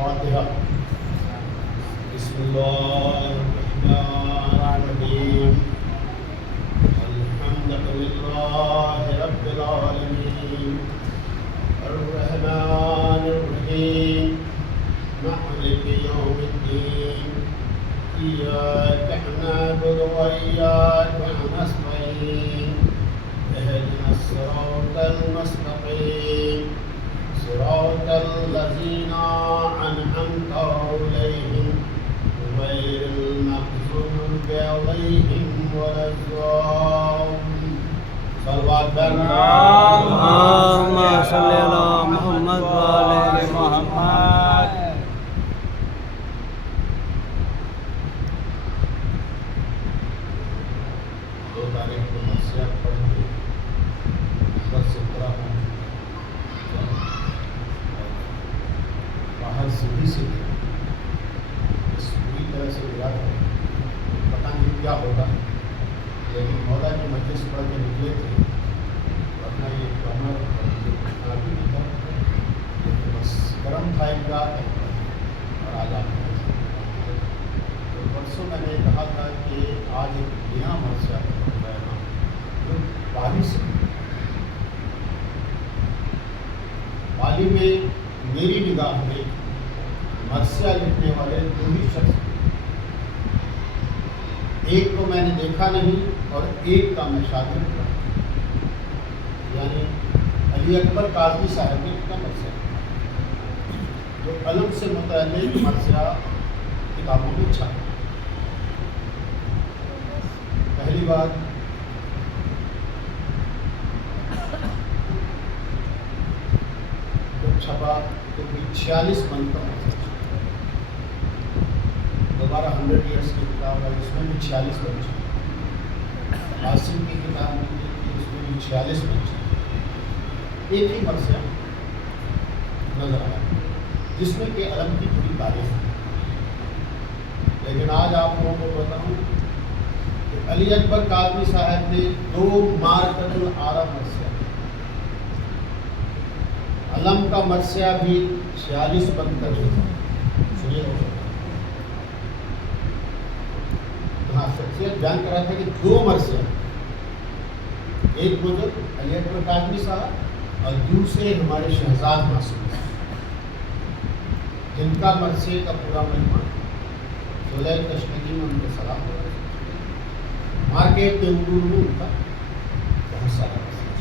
فاتحة. بسم الله الرحمن الرحيم. الحمد لله رب العالمين الرحمن الرحيم مالك يوم الدين إياك نعبد وإياك نستعين اهدنا الصراط المستقيم صراط الذين أنعمت عليهم غير المغضوب عليهم ولا الضالين. صلوات اللهم صل على محمد وعلى آل محمد. دو تاریخ کو نصیحت پڑھ کے اندر سے پڑا ہوں باہر سیڑھی سے گیا اس پوری طرح سے گرا تھا پتہ نہیں کیا ہوگا لیکن مولا کی مجلس پڑھ کے نکلے تھے ورنہ یہ کمر بس گرم تھا ایک رات اور آج آپ تو پرسوں میں نے کہا تھا کہ آج ایک نیا مرثیہ جو پالی میں میری نگاہ میں مرثیہ لکھنے والے دو ہی شخص ایک کو میں نے دیکھا نہیں اور ایک کا میں شاگرد تھا یعنی علی اکبر کاظمی صاحب نے لکھا مرثیہ جو علم سے متعلق مرثیہ کتابوں میں چھپا. پہلی بات جب چھپا تو 46 بند کا مرثیہ چھپا. دوبارہ 100 ایئرس کی کتاب ہے اس میں بھی 46 بند چھپا. عاصم کی کتاب میں اس میں بھی 46 بند چھپا. ایک ہی مرثیہ نظر آیا جس میں کہ علم کی پوری تاریخ ہے. لیکن آج آپ لوگوں کو بتاؤں کہ علی اکبر کاظمی صاحب نے 2 مارکۃ العرب مرثیہ علم کا مرثیہ بھی 46 بند کا جو تھا سنیے یہاں شخصیت بیان کر رہا تھا کہ 2 مرثیہ ایک بزرگ علی اکبر کاظمی صاحب اور دوسرے ہمارے شہزاد معصوم جن کا مرثیے کا پورا مجموعہ سلیل کشمیری میں ان کے سلام ہو رہا ہے. مارکیٹ کے اردو میں ان کا بہت سارا مرثیہ.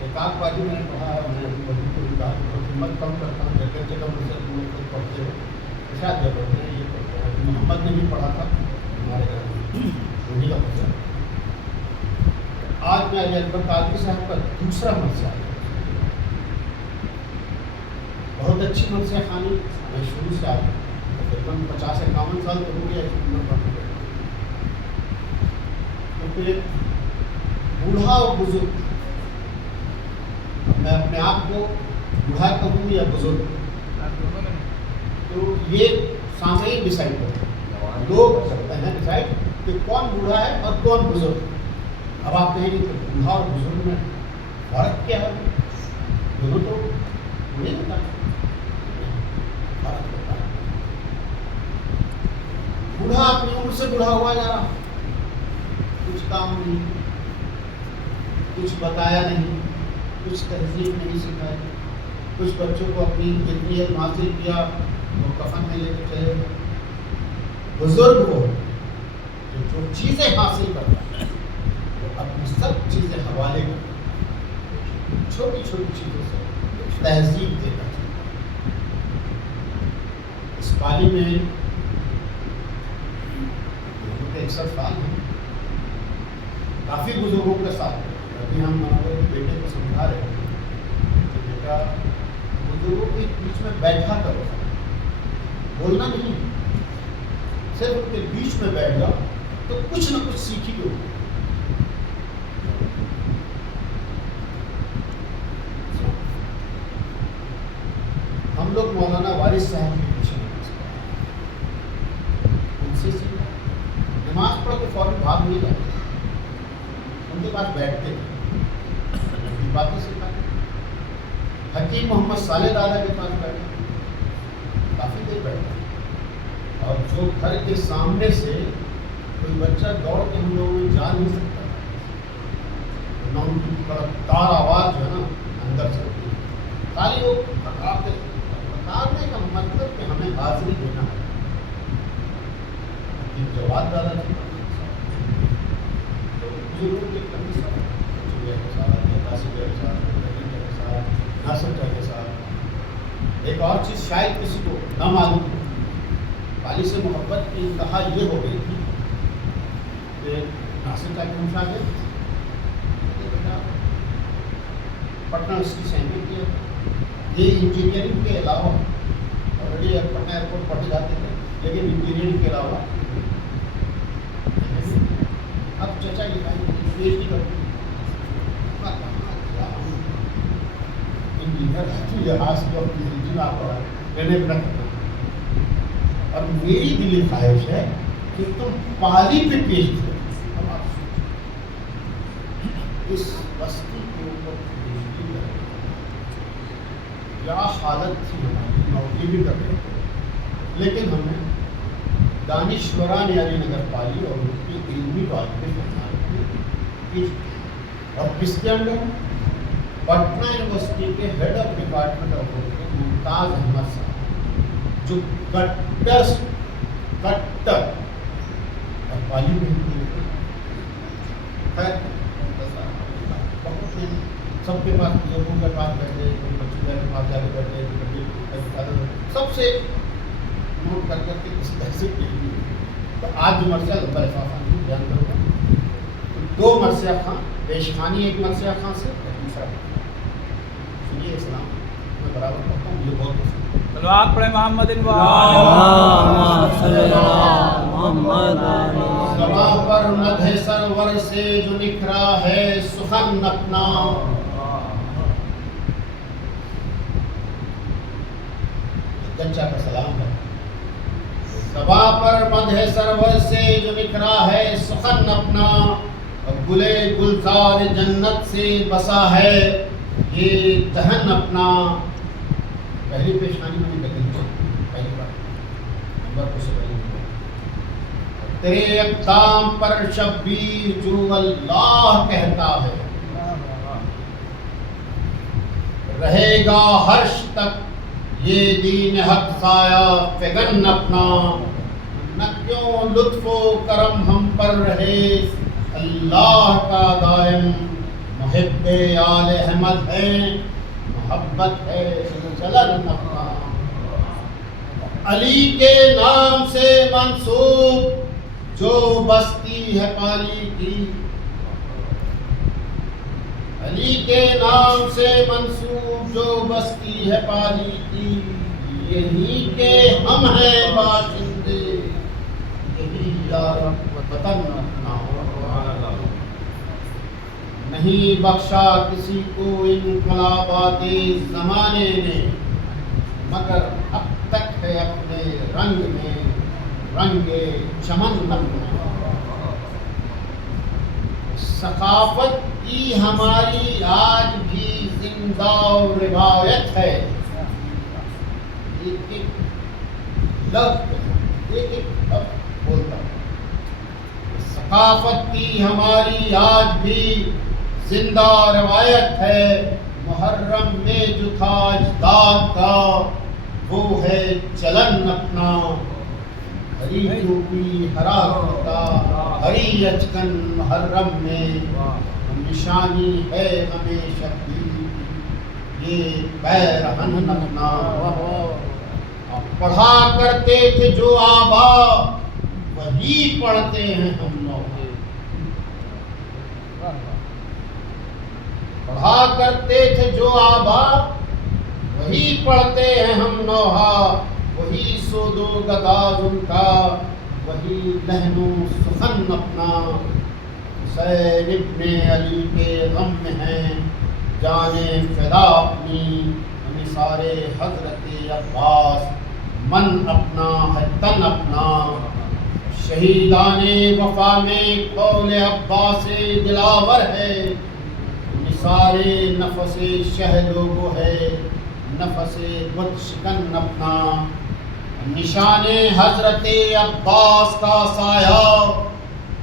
ایک آدھ بازی میں نے پڑھا ہے میں نے بہت کو کہا بہت ہمت کم کرتا ہوں جگہ جگہ مرثیہ تم لوگ خود پڑھتے ہو ارشاد جب ہوتے ہیں یہ پڑھتے ہیں. محمد نے بھی پڑھا تھا ہمارے گھر میں انہیں کا مرثیہ. آج میں علی اکبر کاظمی صاحب کا دوسرا مرثیہ ہے. بہت اچھی مرثیہ خوانی میں شروع سے آتا تقریباً 50-51 سال تو ہو گیا اس عمر پڑھنے کا. تو پھر بوڑھا اور بزرگ میں اپنے آپ کو بوڑھا کہوں یا بزرگ تو یہ سامعین ڈیسائڈ کرتے ہیں. لوگ کر سکتے ہیں ڈیسائڈ کہ کون بوڑھا ہے اور کون بزرگ. اب آپ کہیں گے کہ بوڑھا اور بزرگ میں فرق کیا ہے؟ دونوں تو نہیں ہوتا فرق ہوتا ہے. بوڑھا اپنی عمر سے بوڑھا ہوا جا رہا کچھ کام نہیں کچھ بتایا نہیں کچھ تہذیب نہیں سکھائی کچھ بچوں کو اپنی جتنی علم حاصل کیا وہ کفن میں لے کے چلے. بزرگ ہو جو چیزیں حاصل کرتا ہے وہ اپنی سب چیزیں حوالے کرتا ہے چھوٹی چھوٹی چیزوں سے تہذیب دیتا ہے. اس پالی میں 61 سال ہیں کافی بزرگوں کے ساتھ. ابھی ہم ہمارے بیٹے کو سمجھا رہے ہیں کہ بیٹا بزرگوں کے بیچ میں بیٹھا کرو بولنا نہیں صرف ان کے بیچ میں بیٹھ جاؤ تو کچھ نہ کچھ سیکھی گے. ہم لوگ مولانا وارث صاحب کے پیچھے ان سے سیکھا. نماز پڑھ کے فوراً بھاگ نہیں جاتے ان کے پاس بیٹھتے تھے باتیں سکھاتے. حکیم محمد صالح دادا کے پاس بیٹھے کافی دیر بیٹھا. اور جو گھر کے سامنے سے کوئی بچہ دوڑ کے ہم لوگوں میں جا نہیں سکتا نہ ان کی تار آواز جو ہے نا اندر سے ہوتی ہے. خالی وہ پکارنے کا مطلب کہ ہمیں حاضری دینا ہے. جواب ڈالا بزرگوں کے ناصر کے ساتھ ایک اور چیز شاید کسی کو نہ معلوم ہو. والی سے محبت کی انتہا یہ ہو گئی تھی کہ ناصر کا کے شاگرد پٹنہ یونیورسٹی سے ایم اے کیا تھا. یہ انجینئرنگ کے علاوہ آلریڈی پٹنہ ایئرپورٹ پڑھے جاتے تھے لیکن انجینئرنگ کے علاوہ اب چچا کی پی ایچ ڈی کرتے انجینئر لحاظ کی آپ پڑھا. اور میری دلی خواہش ہے کہ تم پالی پہ پی ایچ ڈی کرو. اس بستی کے اوپر کیا حالت تھی ہماری. نوکری بھی کر رہے تھے لیکن ہم نے دانشوران علی نگر پالی اور اس کی علمی بات پہ اور کس کے اندر پٹنہ یونیورسٹی کے ہیڈ آف ڈپارٹمنٹ آف ممتاز احمد صاحب جو کٹر اور پالی میں سب کے پاس بزرگوں کے پاس بیٹھے بچوں کے پاس جا کے بیٹھے سب سے نوٹ کر کے کسی طرح سے تو آج جو مرثیہ لمبا لفافہ بیان کروں گا. دو مرثیہ خاں پیش خانی ایک مرثیہ خاں سے دوسرا سنیے. اسلام میں برابر پڑھتا ہوں مجھے بہت پسند. چلو آپ پڑھیں محمد زباں پر مدح سرور سے جو نکھرا ہے سخن اپنا. گنچا کا سلام ہے. زباں پر مدح سرور سے جو نکھرا ہے سخن اپنا. گلے گلزار جنت سے بسا ہے یہ دہن اپنا. پہلی پیشانی میں نے بدل پہلی بار نمبر کو سے پہلی تیرے اقدام پر شبیر جو اللہ کہتا ہے رہے گا حرش تک یہ دین حق سایہ فگن اپنا. نہ کیوں لطف و کرم ہم پر رہے اللہ کا دائم محب آل احمد ہے محبت ہے چلن اپنا. علی کے نام سے منسوب جو بستی ہے پالی کی. علی کے نام سے منسوب جو بستی ہے پالی کی. یہی کہ ہم ہیں باشندے یہی یار وطن اپنا. نہیں بخشا کسی کو انقلابات زمانے نے مگر اب تک ہے اپنے رنگ میں رنگ چمن اپنا. ثقافت کی ہماری آج بھی زندہ روایت ہے. ایک ایک لفظ ایک ایک لفظ بولتا ہوں. ثقافت کی ہماری آج بھی زندہ روایت ہے. محرم میں جو تھا اجداد کا وہ ہے چلن اپنا. ہری یوپی ہرا ہوتا ہری اچکن محرم میں نشانی ہے ہمیشہ کی یہ پیرہن اپنا. پڑھا کرتے تھے جو آبا وہی پڑھتے ہیں ہم لوگ. پڑھا کرتے تھے جو آبا وہی پڑھتے ہیں ہم نوحہ. وہی سود و گداز ان کا وہی لہن و سخن اپنا. حسین ابن علی کے غم میں ہیں جانے فدا اپنی. نثار حضرت عباس من اپنا ہے تن اپنا. شہیدان وفا میں قول عباس دلاور ہے. نثار نفس شہد و ہے نفس بت شکن اپنا. نشان حضرت عباس کا سایہ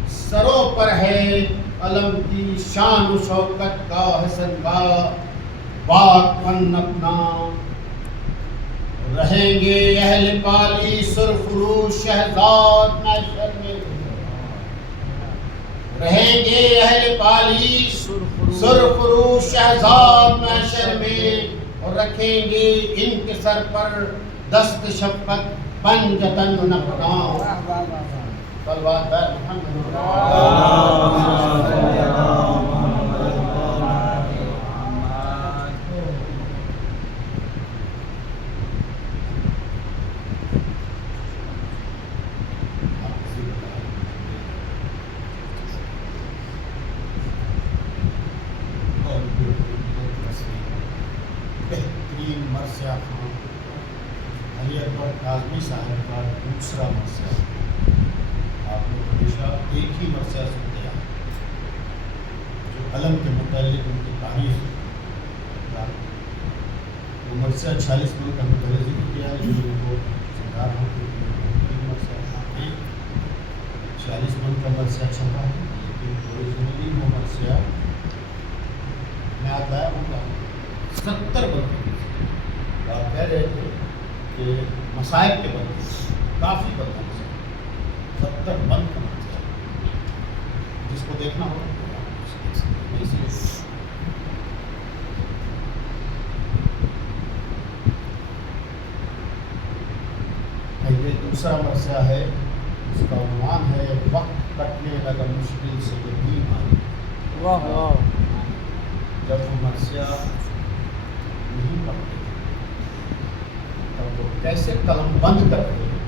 سروں پر ہے، علم کی شان و شوکت کا حسن کا بات پن اپنا. رہیں گے اہل پالی سرفروش شہزاد محشر میں، رہیں گے اہل پالی سرفروش شہزاد محشر میں، اور رکھیں گے ان کے سر پر دست شفقت پنجتن نپنا. صلوات بر محمد. بہترین مرثیہ خان علی اکبر کاظمی صاحب کا دوسرا مرثیہ. آپ لوگ ہمیشہ ایک ہی مرثیہ سنتے ہیں جو علم کے متعلق ان کی تاریخ. وہ مرثیہ 46 من کا متعلق ذکر کیا ہے جو ان کو سمجھا رہا ہوں کہ مرثیہ خان 46 من کا مرثیہ چھپا ہے، لیکن اوریجنلی وہ مرثیہ میں آتا ہے ان کا 70 بند. آپ کہہ رہے تھے کہ مصائب کے بند کافی بند ہیں، 70 بند کا مرثیہ. جس کو دیکھنا ہو یہ دوسرا مرثیہ ہے. اس کا عنوان ہے وقت کٹنے لگا مشکل سے یہ بیماری. واہ واہ. جب وہ مرثیہ نہیں پڑھتے تب وہ کیسے قلم بند کر رہے ہیں.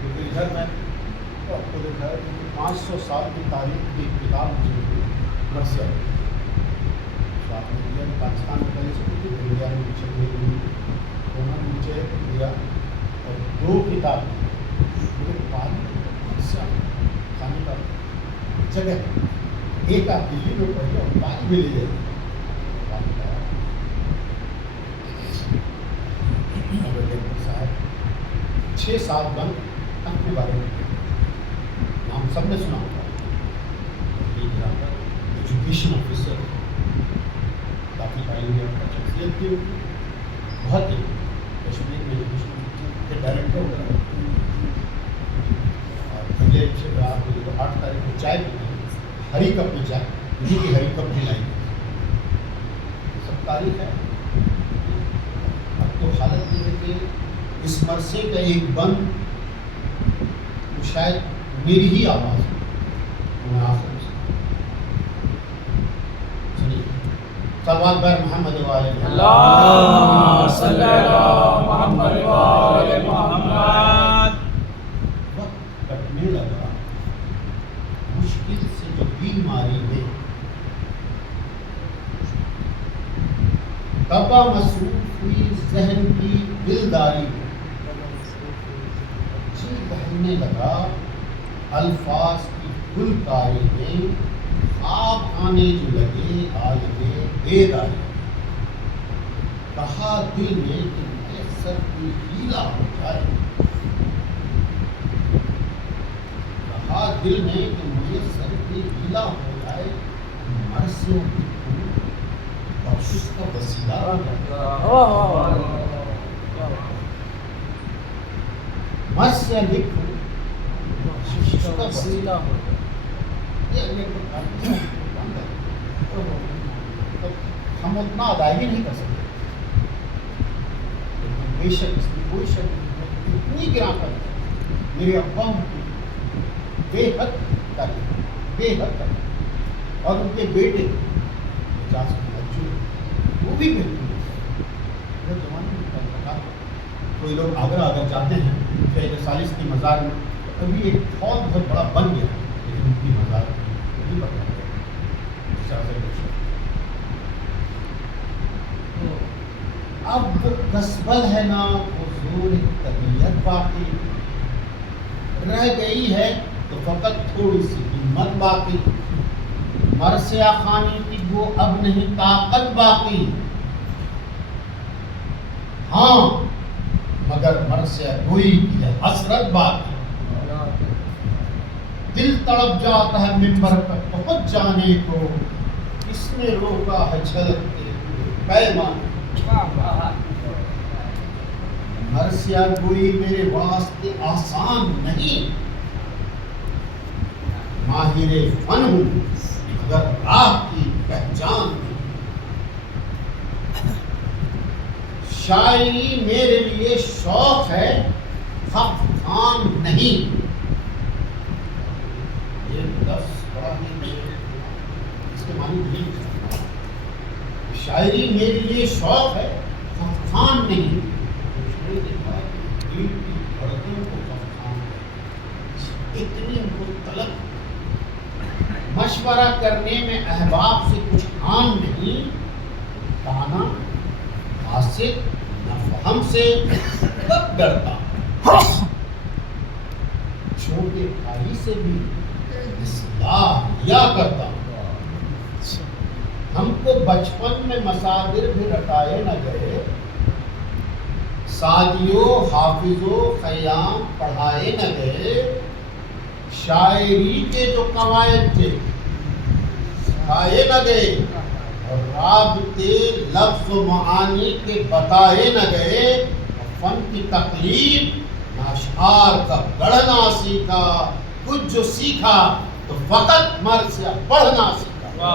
کیونکہ ادھر میں آپ کو دیکھا ہے کہ 500 سال کی تاریخ کی ایک کتاب مجھے مرثیہ تو آپ نے انڈیا میں پاکستان میں پہلے سے ہوتی ہے، انڈیا میں پیچھے ہوئی دونوں نیچے دیا اور 2 کتاب پورے مرثیہ کھانے کا جگہ ایک آپ دلی میں پڑھیے اور پانی بھی لے جائیے. 6-7 بند اپنے بارے میں نام سب نے سنا ہوگا. ایجوکیشن آفیسر کافی ٹائم میں شخصیت کی بہت ہی کشمیر میں ایجوکیشن کے ڈائریکٹر وغیرہ. اور پہلے 8 تاریخ کو چائے پیتے ہری کپ میں چائے انہیں کی ہری کپ بھی لائی سب تاریخ ہے. اب تو حالت یہ ہے کہ اس مرثے کا ایک بند شاید میری ہی آواز ہے. میں آخر سنیے صلوات بر محمد والے اللہم صلی علی محمد وآل محمد. وقت کٹنے لگا مشکل سے جو بیماری میں کعبہ مصروف ہوئی ذہن کی دلداری میں جی بہلنے لگا الفاظ کی گلکاری میں آپ آنے جو لگے عالم بیداری. کہا دل میں کہ میسر کوئی ہیلا ہو جائے، کہا دل میں کہ میسر کوئی ہیلا ہو جائے، مرثیوں کی بخشش کا وسیلہ مرثیہ لکھو بخشش کا وسیلہ ہو. ہم اتنا ادائیگی نہیں کر سکتے، لیکن بے شک اس کی کوئی شک نہیں. اتنی گراں پر میرے ابا بے حد کر اور ان کے بیٹے وہ بھی بالکل زمانے میں کوئی لوگ آگرہ اگر جاتے ہیں شہید ثالث کی مزار میں ابھی ایک بہت بڑا بن گیا لیکن ان کی مزار نہیں بن گیا. اب وہ کسبل ہے نا وہ زور طبیعت باقی رہ گئی ہے تو فقط تھوڑی سی ہمت باقی. مرثیہ خانی کی وہ اب نہیں طاقت باقی. ہاں مگر مرثیہ گوئی کی حسرت بات ہے، دل تڑپ جاتا ہے ممبر پر پہنچ جانے کو، اس نے روکا ہے جھلکتے ہوئے پیمانے۔ مرثیہ گوئی میرے واسطے آسان نہیں، ماہر فن ہوں مگر راہ کی پہچان نہیں۔ شاعری میرے لیے شوق ہے، خفقان نہیں۔ یہ لفظ بڑا ہی اس کے معنی نہیں، شاعری میرے لیے شوق ہے، خفقان نہیں۔ دل کی دھڑکنوں کو خفقان ہے، اتنی مطلق مشورہ کرنے میں احباب سے کچھ کام نہیں، تانا حاسد نہ فہم سے کب ڈرتا، چھوٹے بھائی سے بھی اصلاح لیا کرتا۔ ہم کو بچپن میں مصادر بھی رٹائے نہ گئے، سعدیوں حافظوں خیام پڑھائے نہ گئے، شاعری کے جو قواعد تھے سکھائے نہ گئے، اور رابطے لفظ و معانی کے بتائے نہ گئے، فن کی تقلید نہ اشعار کا گڑھنا سیکھا، کچھ جو سیکھا تو فقط مرثیہ پڑھنا سیکھا۔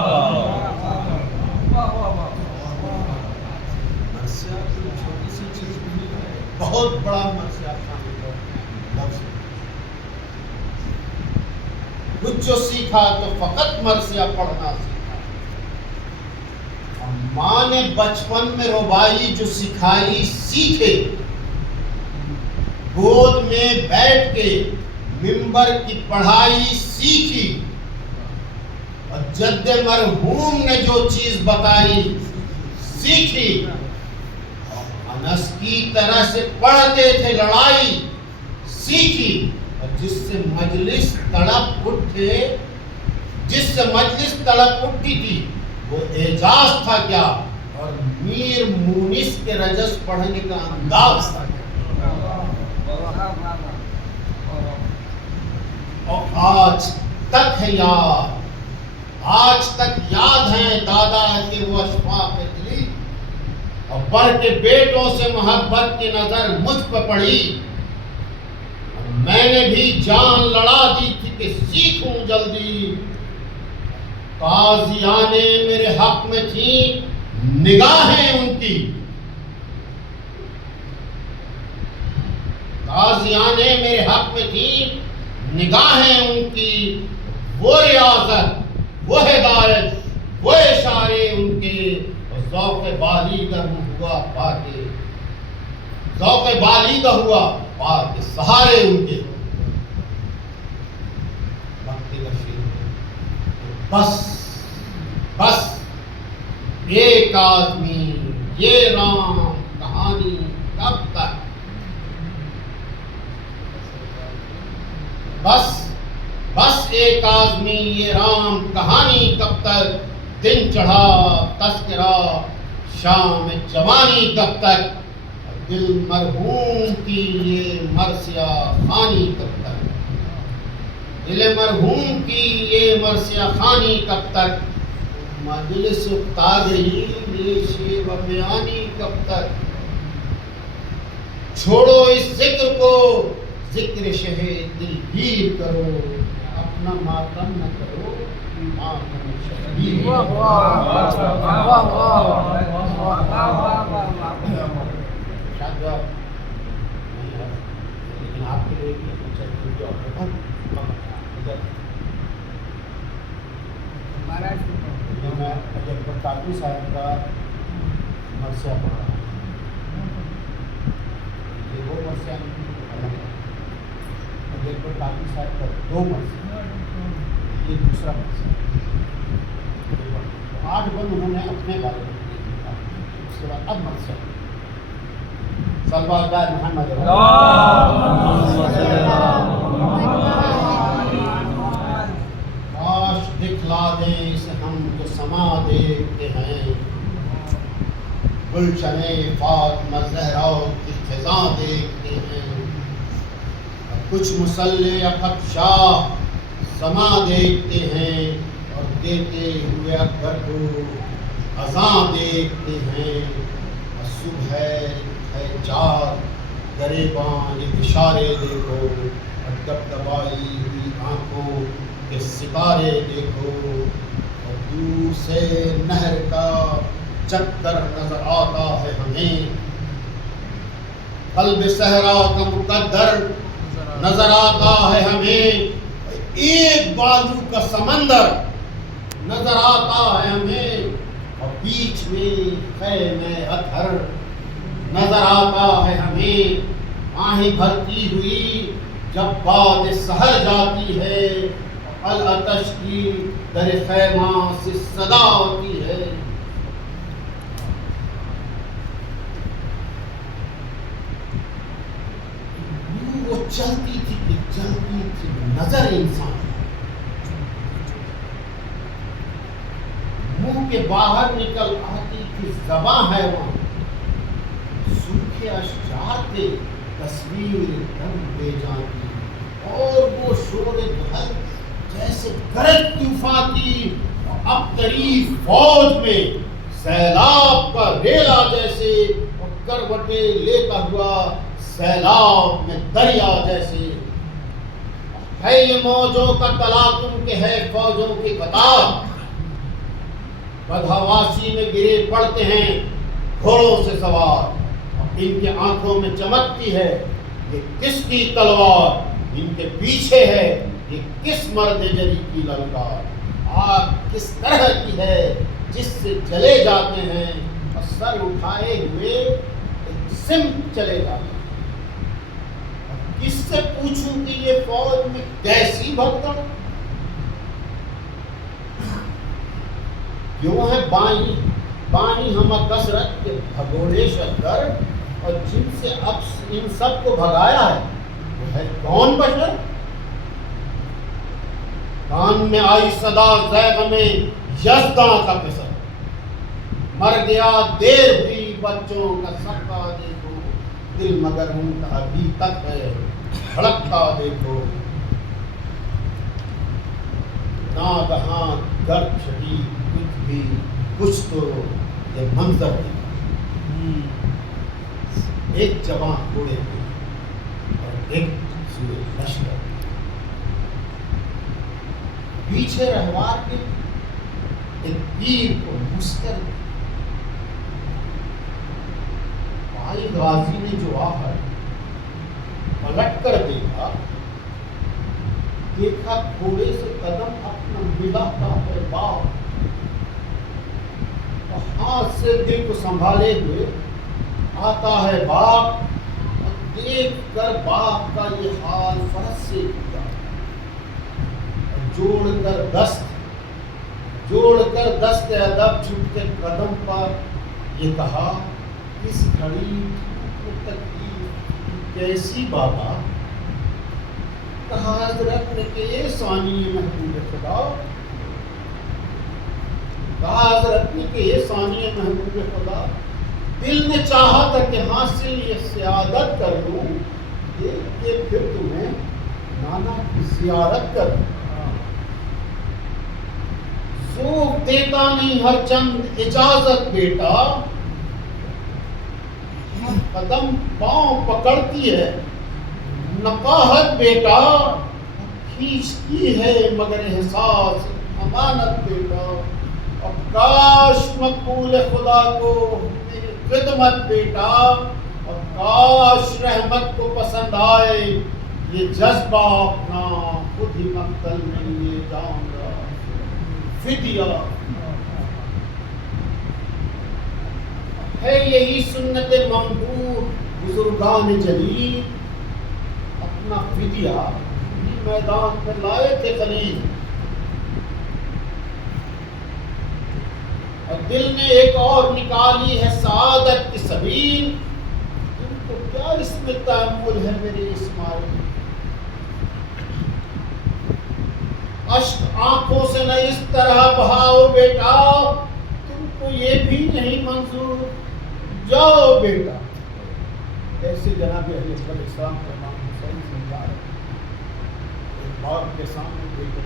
مرثیہ کوئی چھوٹی سی چیز نہیں ہے، بہت بڑا مرثیہ لفظ، کچھ جو سیکھا تو فقط مرثیہ پڑھنا سیکھا۔ ماں نے بچپن میں ربائی جو سکھائی سیکھے، گود میں بیٹھ کے ممبر کی پڑھائی سیکھی، اور جد مرحوم نے جو چیز بتائی سیکھی، انس کی طرح سے پڑھتے تھے لڑائی سیکھی، اور جس سے مجلس تڑپ اٹھی تھی وہ اعجاز تھا کیا، اور میر مونس کے رجس پڑھنے کا انداز تھا کیا۔ اور آج تک ہے یاد، آج تک یاد ہیں دادا کے وہ اشفاق دلی، اور بڑھ کے بیٹوں سے محبت کی نظر مجھ پہ پڑی، اور میں نے بھی جان لڑا دی تھی کہ سیکھوں جلدی، قاضیانے میرے حق میں تھیں نگاہیں ان کی، قاضیانے میرے حق میں تھیں نگاہیں ان کی، وہ ریاضت وہ ہدایت وہ اشارے ان کے، ذوق بالیغ ہوا پاکے، ذوق بالیغ ہوا پاکے سہارے ان کے۔ بس ایک آدمی یہ رام کہانی کب تک، بس ایک آدمی یہ رام کہانی کب تک، دن چڑھا تذکرہ شام جوانی کب تک، دل مرحوم کی یہ مرثیہ خوانی کب تک، دل مرحوم کی یہ مرثیہ خوانی کب تک، مجلس اکتا گئی یہ شیب بیانی کب تک، چھوڑو اس ذکر کو ذکر شہ دلگیر کرو، اپنا ماتم نہ کرو ماتم شبیر۔ لیکن آپ کے لیے میں اجے کافی صاحب کا مرثیہ پڑھا، یہ وہ مرثیہ اجے کافی صاحب کا 2 مرثیہ، یہ دوسرا مرثیہ، 8 بند انہوں نے اپنے بارے میں لکھا، اس کے بعد اب مرثیہ صلوات محمد کاش دکھلا دیں اسے ہم جو سما دیکھتے ہیں، گلشن فاطمہ زہرا کی خزاں دیکھتے ہیں، اور کچھ مسلح اقبشاہ سما دیکھتے ہیں، اور دیتے ہوئے اکبر کو اذاں دیکھتے ہیں، اور صبح ہے چار گریباں یہ اشارے دیکھو، اور دبدبائی ہوئی آنکھوں کے ستارے دیکھو، اور دور سے نہر کا چکر نظر آتا ہے ہمیں، قلب صحرا کا مقدر نظر آتا ہے ہمیں، ایک بالو کا سمندر نظر آتا ہے ہمیں، اور بیچ میں خیمہ اطہر نظر آتا ہے ہمیں، آہیں بھرتی ہوئی جب باد سحر جاتی ہے، العطش کی در خیمہ سے صدا آتی ہے۔ وہ چلتی تھی کہ چلتی تھی نظر انسان، منہ کے باہر نکل آتی تھی زباں ہے وہاں، سوکھے اشجار تھے تصویر دم دے جاتی، اور وہ شور دہل جیسے گرج طوفان کی، اب قریب فوج میں سیلاب کا ریلا جیسے، اور کروٹیں لیتا ہوا سیلاب میں دریا جیسے، ہے یہ موجوں کا تلاطم کہ ہے فوجوں کی قطار، بدہواسی میں گرے پڑتے ہیں گھوڑوں سے سوار، ان کے آنکھوں میں چمکتی ہے یہ کس کی تلوار، ان کے پیچھے ہے یہ کس مرد جری کی للکار، آگ کس طرح کی ہے جس سے جلے جاتے ہیں، اور سر اٹھائے ہوئے ایک سمت چلے جاتے ہیں، کس سے پوچھوں کہ یہ فوج میں کیسی بھگدڑ، کیوں ہے بانی ہم کثرت کے بھگوڑے شکر، اور جن سے اب ان سب کو بھگایا ہے وہ ہے کون بشر، کان میں آئی صدا زیغ میں یزداں کا قصر، مر گیا دیر ہوئی بچوں کا سکا دیکھو، دل مگر ان کا ابھی تک ہے دھڑکتا دیکھو، ناگہاں گرد شدید کچھ تو یہ منظر دیکھا، ایک جوان گھوڑے پہ اور ایک سوئے لشکر، پیچھے رہوار کے ایک پیر کو مسکر بھائی غازی نے جو آخر پلٹ کر دیکھا گھوڑے سے قدم اپنا ملاتا ہے باپ، ہاتھ سے دل کو سنبھالے ہوئے آتا ہے باپ، اور دیکھ کر باپ کا یہ حال فرض سے کیا، جوڑ کر دست ادب جھک کے قدم پر یہ کہا، اس گھڑی تکلیف کیسی بابا، کہا حضرت نے کہ یہ ثانی محبوب خدا، کہا حضرت نے کہ یہ ثانی محبوب خدا، دل نے چاہا تھا کہ حاصل یہ سعادت کر لوں، دیکھ کے پھر تمہیں نانا کی زیارت کر لوں، ذوق دیتا نہیں ہر چند اجازت بیٹا، قدم پاؤں پکڑتی ہے نقاہت بیٹا، کھینچتی ہے مگر احساس امانت بیٹا، اور کاش مقبول خدا کو میری خدمت بیٹا، اور کاش رحمت کو پسند آئے یہ جذبہ اپنا، خود ہی مقتل میں یہ جان رہا فدیہ ہے، یہی سنت ممدوح بزرگان جلیل، اپنا فدیہ میدان میں لائے تھے خلیل، اور دل نے ایک اور نکالی ہے سعادت کی سبیل، تم کو کیا اس میں تأمل ہے میرے اسماعیل، اشک آنکھوں سے نہ اس طرح بہاؤ بیٹا، تم کو یہ بھی نہیں منظور جاؤ بیٹا. ایسے جناب علیہ السلام کا نام حسین سمجھا رہے ایک باپ کے سامنے بیٹے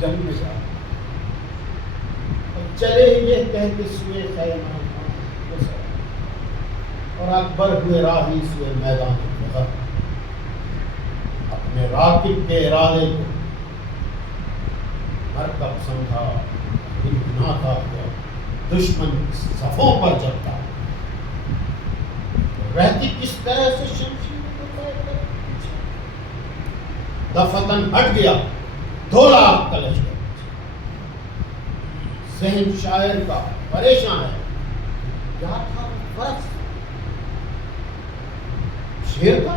جنگ میں جا اور چلے یہ کہہ کے سوئے خیمہ اور اکبر ہوئے راہی سوئے میدان بہر. اپنے راکب کے ارادے کو مرکب سمجھا نہ تھا دشمن صفوں پر جبتا رہتی کس طرح سے شمشیر دفتن ہٹ گیا 2 لاکھ کا لشکر. ذہن شاعر کا پریشان ہے کیا تھا فرق شیر تھا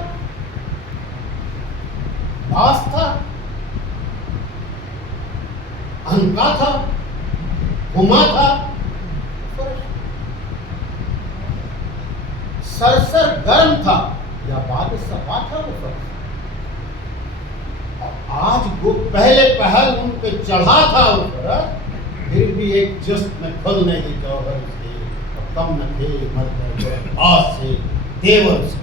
باز تھا انکا تھا ہما تھا سرسر گرم تھا یا باد صفا تھا وہ فرق. آج وہ پہلے پہل ان پہ چڑھا تھا وہ فرق پھر بھی ایک جست میں کھلنے کی جوہر سے اور کم نہ تھے مرد آس سے دیور سے.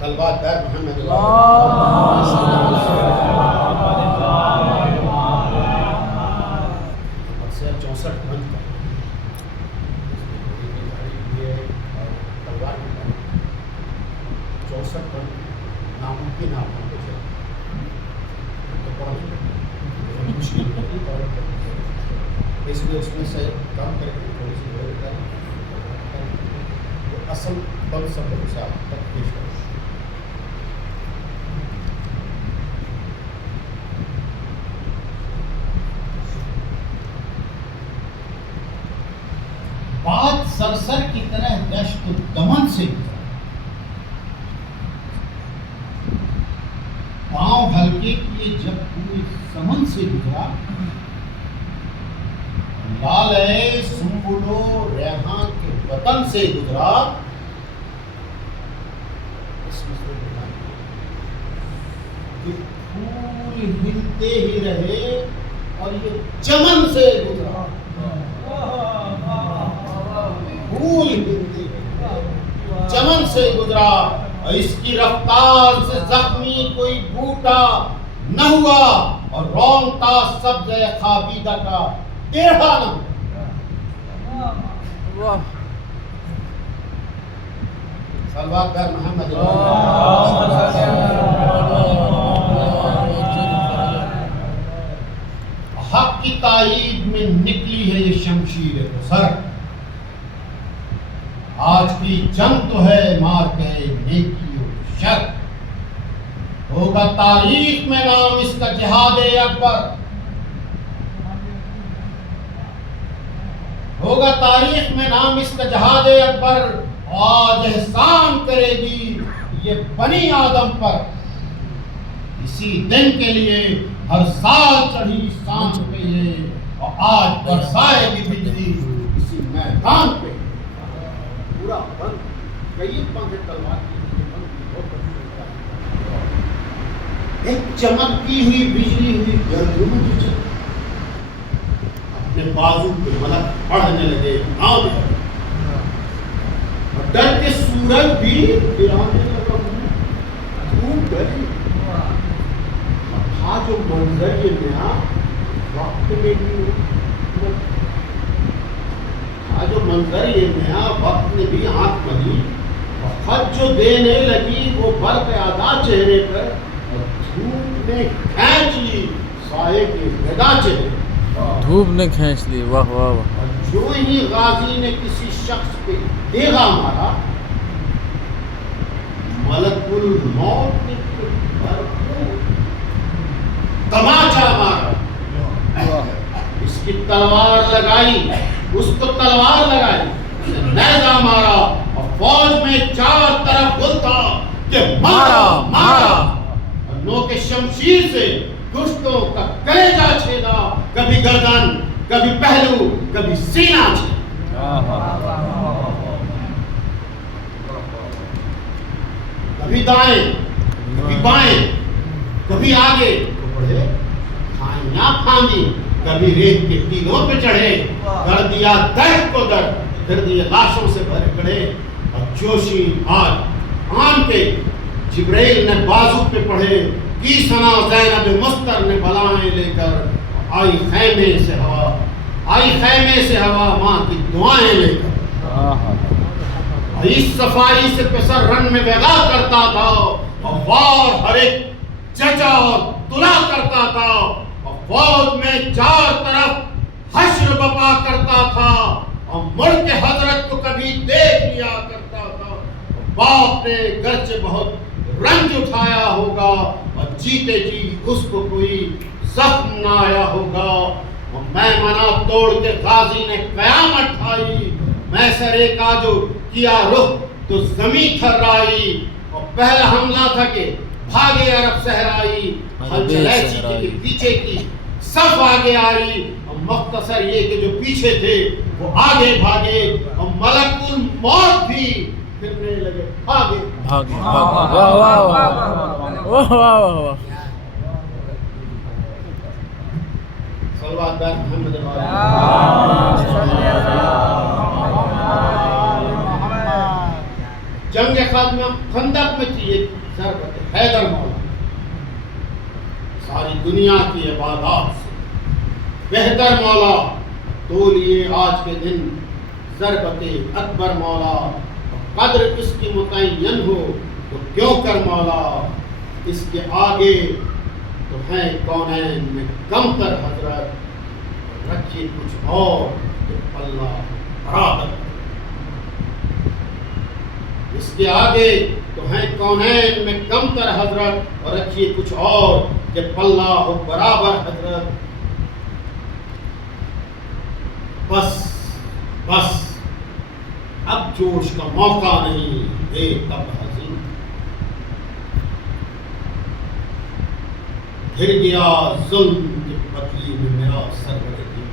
صلوات بر محمد سے 64 بند کا تلوار کی 64 بند ناممکن آپ کو مشکل اس لیے اس میں سے کام کر کے تھوڑی سی اصل بند سب سے آپ تک پیش کریں. بات سرسر کی طرح دشت و دمن سے گزرا. پاؤں ہلکے کیے جب پورے سمن سے گزرا. لال ہے سنبلو ریحان کے وطن سے گزرا. اس میں سے پھول ہلتے ہی رہے اور یہ چمن سے گزرا. پھول ہلتے چمن سے گزرا اور اس کی رفتار سے زخمی کوئی بوٹا نہ ہوا اور رونقتا سبز خابیدہ کا ٹیڑھا نہ ہوا. صلوات بر محمد. حق کی تائید میں نکلی ہے یہ شمشیر بسر. آج کی جنگ تو ہے مار کے نیکی و شر. ہوگا تاریخ میں نام اس کا جہاد اکبر. ہوگا تاریخ میں نام اس کا جہاد اکبر. آج احسان کرے گی یہ بنی آدم پر. اسی دن کے لیے ہر سال چڑھی سانچ پہ یہ اور آج برسائے گی بجلی اسی میدان پہ. پورا بند کئی پنکھ تلوار ایک چمکتی ہوئی بجلی ہوئی گردوں میں چل اپنے بازو پہ ملک پڑھنے لگے نام اور ڈر کے سورج بھی گرانے لگا. دھوپ ڈری تھا جو منظر یہ نیا وقت میں بھی جو منظر یہ نیا وقت نے بھی آنکھ بنی. خط جو دینے لگی وہ برق ادا چہرے پر اور دھوپ نے کھینچ لی سائے کی گدا چہرے. دھوپ نے کھینچ لی. واہ واہ واہ. اور جو ہی غازی نے کسی شخص پہ دیغا مارا ملک الموت نے تماچا مارا. اس کی تلوار لگائی اس کو تلوار لگائی نیزہ مارا اور فوج میں 4 طرف گل تھا کہ مارا مارا. اور نوک شمشیر سے دشتوں کا کلیجہ چھیدا. کبھی گردن کبھی پہلو کبھی سینہ چھیدا. کبھی دائیں کبھی بائیں کبھی آگے تو بڑھے کھائیاں پھاندی. کبھی ریت کے ٹیلوں پہ چڑھے کر دیا درد کو درد. گرد یہ لاشوں سے بھرے پڑے اور جوشی آن کے جبرائیل نے بازو پہ پڑھے کی سنا زینب مستر نے بلائیں لے کر آئی خیمے سے ہوا ماں کی دعائیں لے کر اس صفائی سے پسر رن میں ویلا کرتا تھا اور وار ہر ایک چچا اور تلا کرتا تھا اور فوج میں چار طرف حشر بپا کرتا تھا اور مڑ کے حضرت کو کبھی دیکھ لیا کرتا تھا. باپ نے گرچہ بہت رنج اٹھایا ہوگا اور جیتے جی اس کو کوئی زخم نہ آیا ہوگا. اور میں منا توڑ کے غازی نے قیامت ٹھائی, میں سرے کا جو کیا رخ تو زمین تھرائی. اور پہلا حملہ تھا کہ بھاگے عرب صحرائی, ہلچلیچی کے پیچھے کی صف آگے آئی. اور مختصر یہ کہ جو پیچھے تھے وہ آگے بھاگے اور ملک الموت بھی پھرنے لگے بھاگے. صلوات بر محمد جنگ خندق میں تھی ایک ضربت حیدر مولا, ساری دنیا کی عبادات سے بہتر مولا. تو لیے آج کے دن ضربت اکبر مولا, قدر اس کی متعین ہو تو کیوں کر مولا. اس کے آگے تو ہیں کونین میں کم تر حضرت, رکھیے کچھ اور کہ پلہ برابر. اس کے آگے تو ہیں کونین میں کم تر حضرت اور رکھیے کچھ اور کہ پلہ ہو برابر حضرت. بس اب جوش کا موقع نہیں, اے تب حزین گر گیا ظلم کی پتلی میں میرا سرور دین.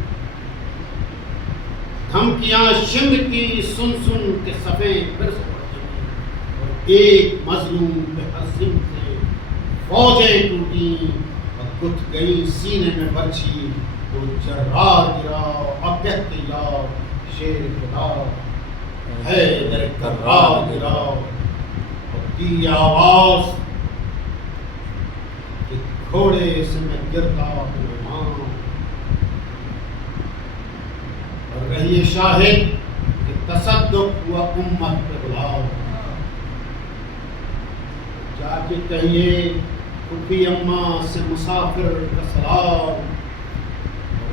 دھمکیاں شمر کی سن کے صفیں پھر سے پڑھیں, ایک مظلوم پہ ہر سم سے فوجیں ٹوٹیں اور کچھ گئی سینے میں برچھی. تو جرار گرا اب کہتے یا شیر خدا ہے در کرار گرا. اور دی آواز کہ گھوڑے سے میں گرتا ہوں, اور رہیے شاہد کہ تصدق ہوا امت پہ بلاؤ. جا کے کہیے پھوپھی اماں سے مسافر کا سلام,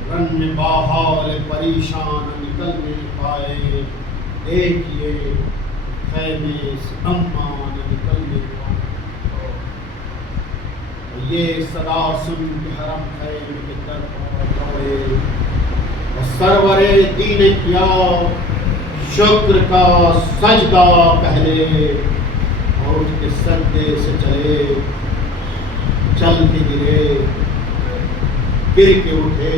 رن باحال پریشان نکل نہیں پائے. دیکھیے خیمے سے اماں نکل نہیں پائے. یہ صدا سن کے حرم خیمے کے در پر دوڑے, اور سرور دین کیا شکر کا سجدہ پہلے, اور اٹھ کے سجدے سے چلے, چل کے گرے, گر کے اٹھے.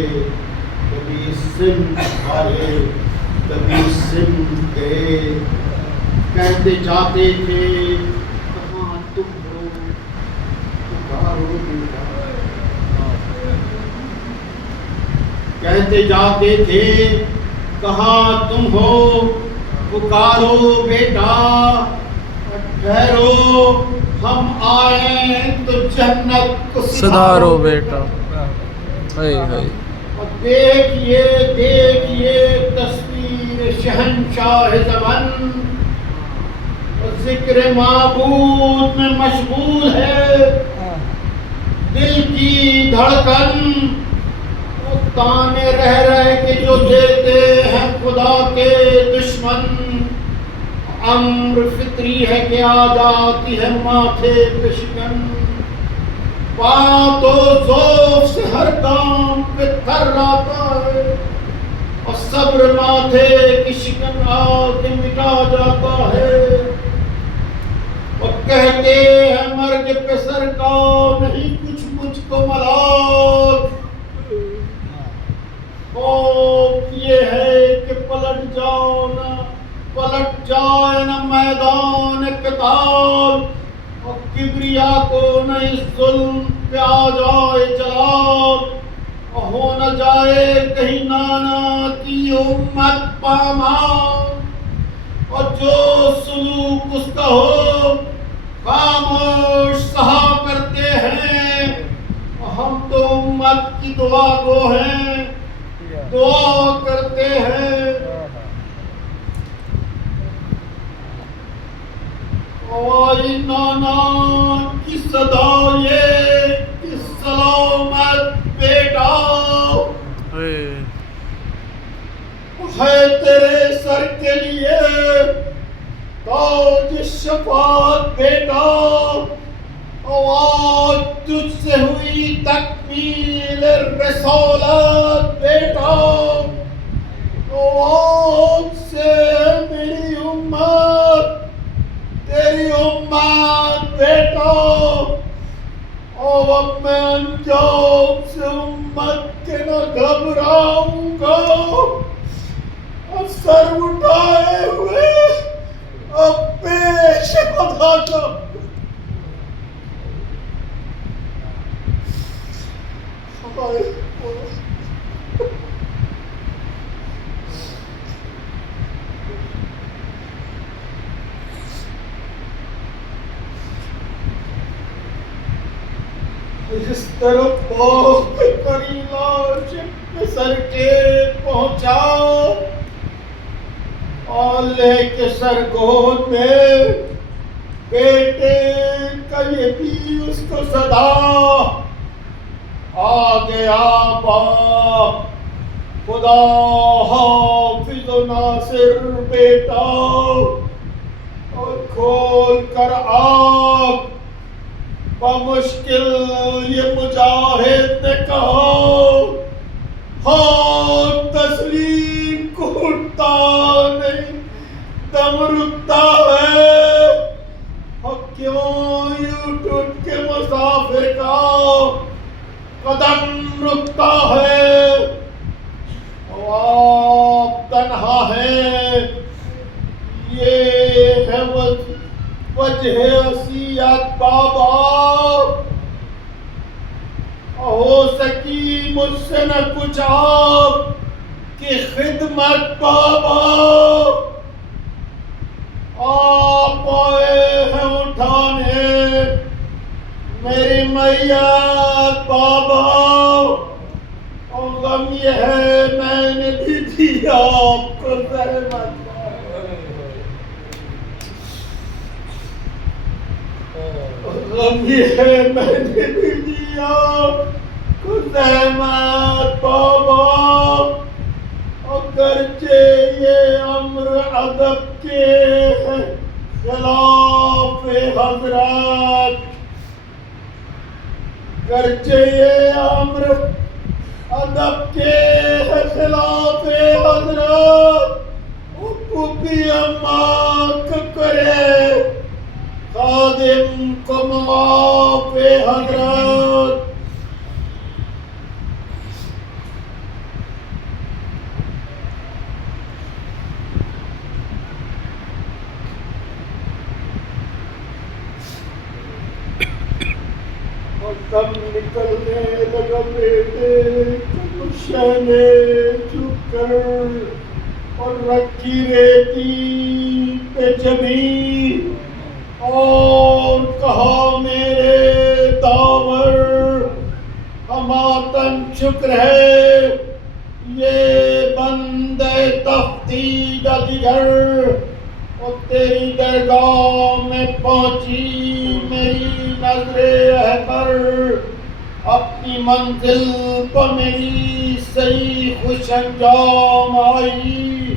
کبھی سم ہارے کبھی سم گئے, کہتے جاتے تھے کہاں تم ہو پکارو بیٹا. کہتے جاتے تھے کہاں تم ہو پکارو بیٹا. ٹھہرو ہم آئیں تو جنت کو سدھارو بیٹا. دیکھیے تصویر شہنشاہ زمن, ذکر معبود میں مشغول ہے دل کی دھڑکن. تانے رہ کے جو دیتے ہیں خدا کے دشمن, امر فطری ہے کہ آ جاتی ہے ماتھے پہ شکن. بات و ذوق سے ہر کام پہ تر آتا ہے, اور صبر ماتھے کی شکن آ کے مٹا جاتا ہے. اور کہتے ہیں مرگ پہ سر کا نہیں کچھ مجھ کو ملال. خوف یہ ہے کہ پلٹ جائے نہ میدان قتال, اور کبریا کو نہ اس ظلم پہ آ جائے جلال. اور ہو نہ جائے کہیں نانا کی امت پامال. اور جو سلوک اس کا ہو خاموش سہا کرتے ہیں. ہم تو امت کی دعا گو ہیں, دعا کرتے ہیں. آئی نانا کی صدا یہ کہ سلامت بیٹا ہے تیرے سر کے لیے تاج شفاعت بیٹا. آج تجھ سے ہوئی تکمیل رسالت بیٹا. آج سے میری امت تیری امت بیٹا. اب میں انجام سے امت کے نہ گھبراؤں گا. اور سر اٹھائے ہوئے اب پیش خدا کا اس طرف بہت قریب سر کے پہنچا اور لے کے سر گود میں بیٹے کا یہ بھی اس کو صدا. آ گیا باپ خدا حافظ و ناصر بیٹا. اور کھول کر آنکھ بمشکل یہ مجاہد نے کہا ہاں تسلیم کو اٹھتا نہیں دم رکتا ہے. اور کیوں اٹھ اٹھ کے مسافر کا قدم رکتا ہے. آپ تنہا ہے یہ ہے وجہ عصیت بابا. ہو سکی مجھ سے نہ کچھ آپ کی خدمت بابا. آپ آئے ہیں اٹھانے میری میت بابا. اور غم یہ ہے میں نے بھی دیا آپ کو زحمت. غم یہ ہے میں نے بھی دیا کو زحمت بابا. اگرچہ یہ امر ادب کے خلاف حضرت, گرچہ یہ امر ادب کے خلاف حضرت. پھوپھی اماں کو کرے خادم کو معاف حضرت. اور تب نکلنے لگا بیٹے شہنے چپ کر اور رکھی رہتی پہ جبھی اور کہا میرے داور ہماتن شکر ہے یہ بندے تفتید دیگر. اور تیری درگاہ میں پہنچی میری نظر پر اپنی منزل پر میری صحیح خوش انجام آئی.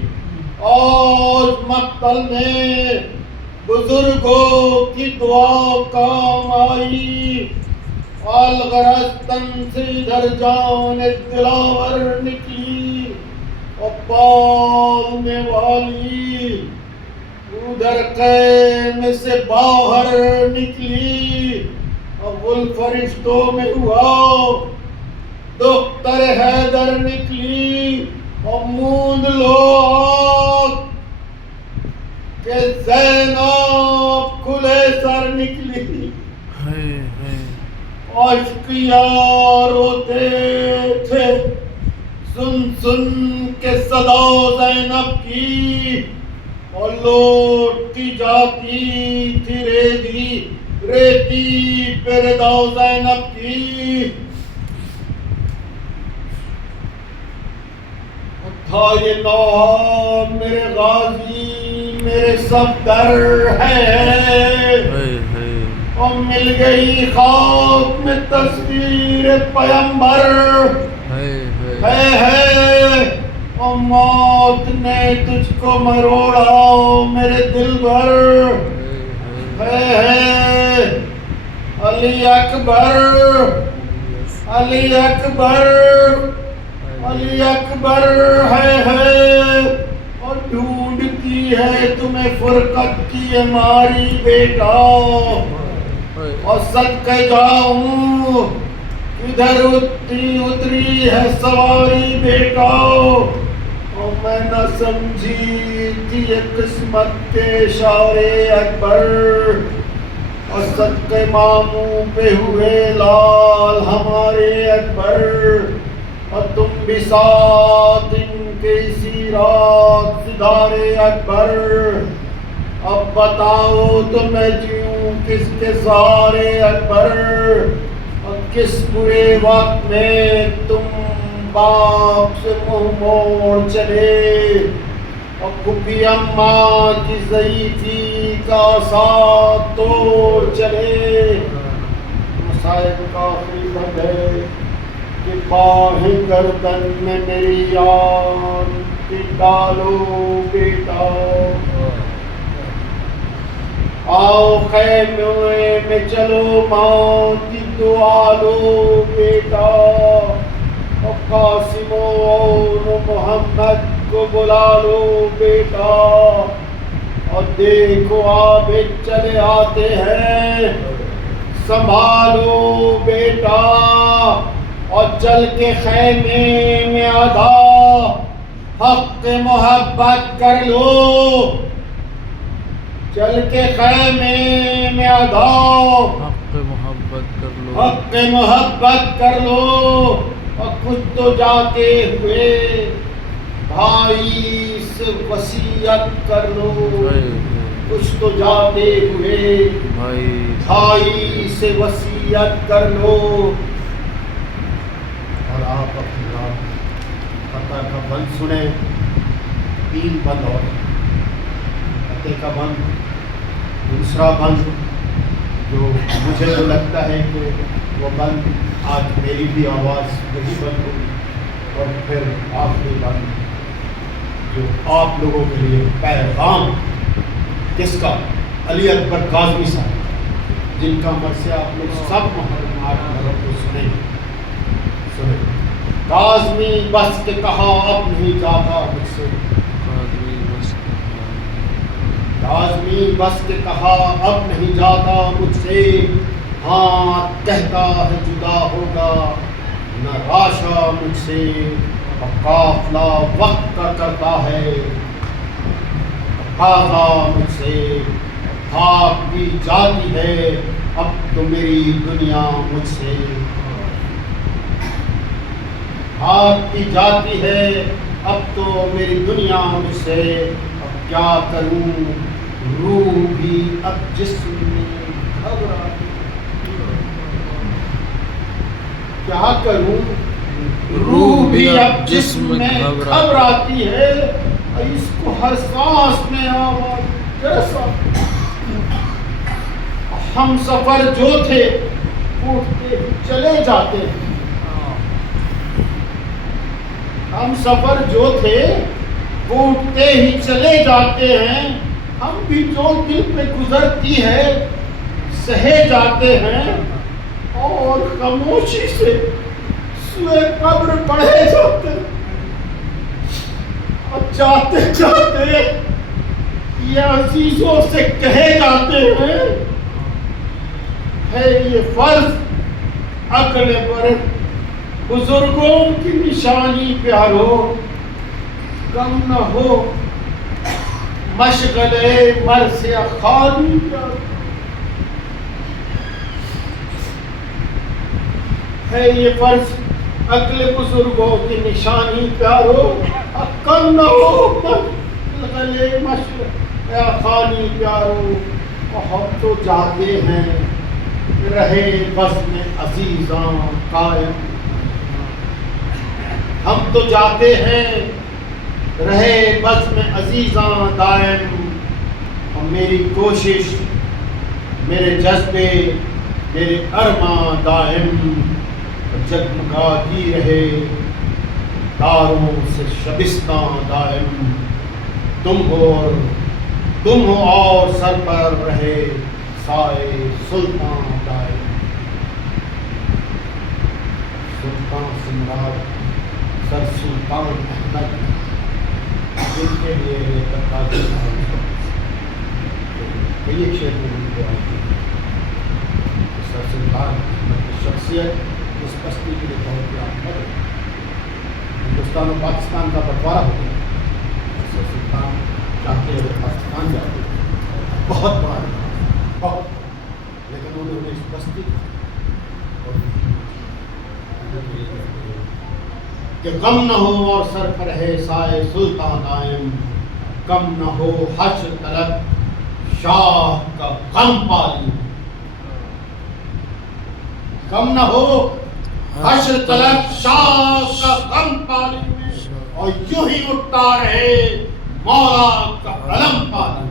آج مقتل میں بزرگوں کی دعا کام آئی. الغرض تن سے ادھر جان دلاور نکلی اور پالنے والی ادھر قیم سے باہر نکلی. اور وہ فرشتوں میں ہوا دختر حیدر نکلی اور موند لو آنکھ کہ زینب کھلے سر نکلی. عاشقیاں روتے تھے سن سن کے صدا زینب کی. اور لوٹتی جاتی تھی ریتی پہ ردا زینب کی. تھا یہ نوحہ میرے غازی میرے صفدر ہے اور مل گئی خواب میں تصویر پیمبر ہے اور موت نے تجھ کو مروڑا میرے دل بھر ہے علی اکبر علی اکبر علی اکبر ہے اور ڈھونڈتی ہے تمہیں فرقت کی ہماری بیٹا اور صدقے جاؤں ادھر اتری ہے سواری بیٹا اور میں نہ سمجھی تھی یہ قسمت کے اشارے اکبر اور صدقے ماموں پہ ہوئے لال ہمارے اکبر اور تم بھی ساتھ ان کے اسی رات سدھارے اکبر. اب بتاؤ تو میں جیوں کس کے سہارے اکبر اور کس برے وقت میں تم باپ سے منہ موڑ چلے اور پھوپھی اماں کی ضعیفی کا ساتھ توڑ چلے. مصائب کا آخری بند ہے کہ باہ گردن میں میری یاد کی ڈالو بیٹا. آؤ خیمے میں چلو ماں کی دعا لو بیٹا اور قاسم و محمد کو بلا لو بیٹا اور دیکھو عابد چلے آتے ہیں سنبھالو بیٹا اور چل کے خیمے میں آدھا حق محبت کر لو. چل کے خیمے میں آدھا حق محبت کر لو حق محبت کر لو اور کچھ تو جاتے ہوئے بھائی سے وصیت کر لو. کچھ تو جاتے ہوئے بھائی سے وصیت کر لو. اور آپ اپنی رات فتح کا بند سنیں. 3 بند اور فتح کا بند. دوسرا بند جو مجھے تو لگتا ہے کہ وہ بند آج میری بھی آواز وہی بند ہوگی. اور پھر آخری بند جو آپ لوگوں کے لیے پیغام کس کا علی اکبر کاظمی صاحب جن کا مرثیہ آپ لوگ سب محرم 8 محرم کو سنیں. کاظمی بس کے کہا اب نہیں جاتا مجھ سے. کاظمی بس کے کہا اب نہیں جاتا مجھ سے. ہاں کہتا ہے جدا ہوگا نہ راشا مجھ سے. قافلہ وقت کا کرتا ہے تقاضا مجھ سے. بھاگ بھی جاتی ہے اب تو میری دنیا مجھ سے. بھاگتی جاتی ہے اب تو میری دنیا مجھ سے. اب کیا کروں روح بھی اب جسم میں گھبراتی. کیا کروں روح بھی اب جسم میں گھبراتی ہے. اس کو ہر سانس میں آواز جیسا. ہم سفر جو تھے اٹھتے چلے جاتے ہیں. ہم سفر جو تھے اٹھتے ہی چلے جاتے ہیں. ہم بھی جو دل پہ گزرتی ہے سہے جاتے ہیں اور خاموشی سے سوئے قبر پڑھے جاتے ہیں. اور جاتے جاتے یہ عزیزوں سے کہے جاتے ہیں ہے یہ فرض عقل برد بزرگوں کی نشانی پیارو. کم نہ ہو مشغلے مرث خالی پیارو. ہے یہ فرض عقل بزرگوں کی نشانی پیارو. کم نہ ہو مشغلے یا خانی پیارو ہم تو جاتے ہیں رہے بس میں عزیزاں قائم. ہم تو جاتے ہیں رہے بس میں عزیزاں دائم. اور میری کوشش میرے جذبے میرے ارماں دائم جگمگاتی رہے تاروں سے شبستاں دائم. تم ہو اور سر پر رہے سائے سلطان دائم. سلطان سمراد سر سلطان احمد جن کے لیے ایک شعر میں ان کو آئی سر سلطان احمد کی شخصیت اس بستی کے لیے بہت یاد ہے. ہندوستان و پاکستان کا بٹوارا ہو گیا. سر سلطان چاہتے ہوئے پاکستان جاتے بہت بڑا بہت, لیکن انہوں نے اس بستی کہ غم نہ ہو اور سر پر ہے سائے سلطان دائم. کم نہ ہو حشر طلب شاہ کا غم پالی. کم نہ ہو حشر طلب شاہ کا غم پالی میں اور یوں ہی اٹھتا رہے مولا کا علم پالی.